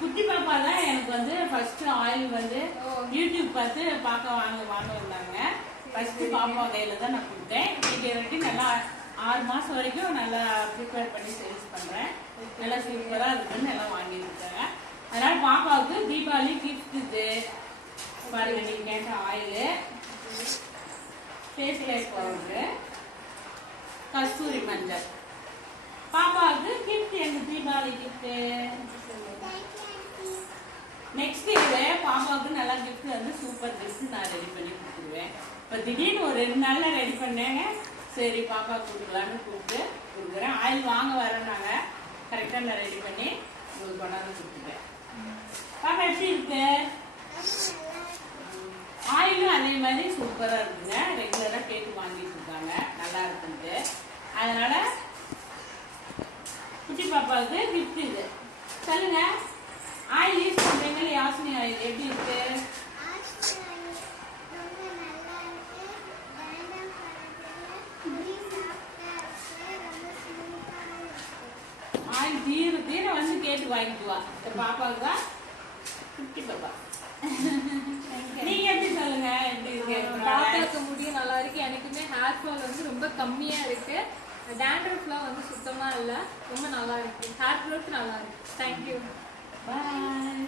குட்டி பாப்பா தான் எனக்கு வந்து ஃபர்ஸ்ட் ஆயில் வந்து யூடியூப் பார்த்து பார்க்க வாங்க வந்தாங்க. ஃபர்ஸ்ட் பாப்பா கையில தான் நான் கொடுத்தேன். இன்னைக்கு நல்லா 6 மாசம் வரைக்கும் நல்லா ப்ரிப்பேர் பண்ணி சேல்ஸ் பண்றேன். நல்லா சூப்பரா இருக்குன்னு எல்லாம் வாங்கியிருக்காங்க. அதனால பாப்பாவுக்கு தீபாவளி கிஃப்ட் இது பாருங்க. நீங்க கேட்ட ஆயில், ஃபேஸ் லைட் பவுடரு, கஸ்தூரி மஞ்சள். பாப்பாவுக்கு கிஃப்ட் எங்க தீபாவளி கிஃப்ட். நெக்ஸ்ட் இயர் பாப்பாவுக்கு நல்லா கிஃப்ட் வந்து சூப்பர் ட்ரெஸ் நான் ரெடி பண்ணி கொடுத்துருவேன். இப்போ திடீர்னு ஒரு 2 நாள்ல ரெடி பண்ணேங்க. சரி பாப்பா கொடுக்கலான்னு கூப்பிட்டு கொடுக்குறேன். ஆயில் வாங்க வரேன்னாங்க. கரெக்டாக நான் ரெடி பண்ணி உங்களுக்கு கொண்டாந்து கொடுத்துட்டேன். பாப்பா எப்படி இருக்கு? ஆயிலும் அதே மாதிரி சூப்பரா இருக்குங்க. ரெகுலரா கேட்டு வாங்கிட்டு இருக்காங்க நல்லா இருக்குன்ட்டு. அதனால குட்டி பாப்பாவுக்கு கிஃப்ட் இது. சொல்லுங்க, ஆயில் யூஸ் பண்றீங்க யாசினி ஆயில் எப்படி இருக்கு? ஆயில் தீர தீர வந்து கேட்டு வாங்கிக்குவா. பாப்பாவுக்கு தான் குட்டி பாப்பா. நீங்க எப்படி சொல்லுங்க, எப்படி இருக்கு? பாப்பாவுக்கு முடியும் நல்லா இருக்கு. எனக்குமே ஹேர் ஃபால் வந்து ரொம்ப கம்மியா இருக்கு. டேண்ட்ரஃப்லாம் வந்து சுத்தமா இல்ல. ரொம்ப நல்லா இருக்கு. ஹேர் க்ரோத் நல்லா இருக்கு. தேங்க்யூ. பாய்.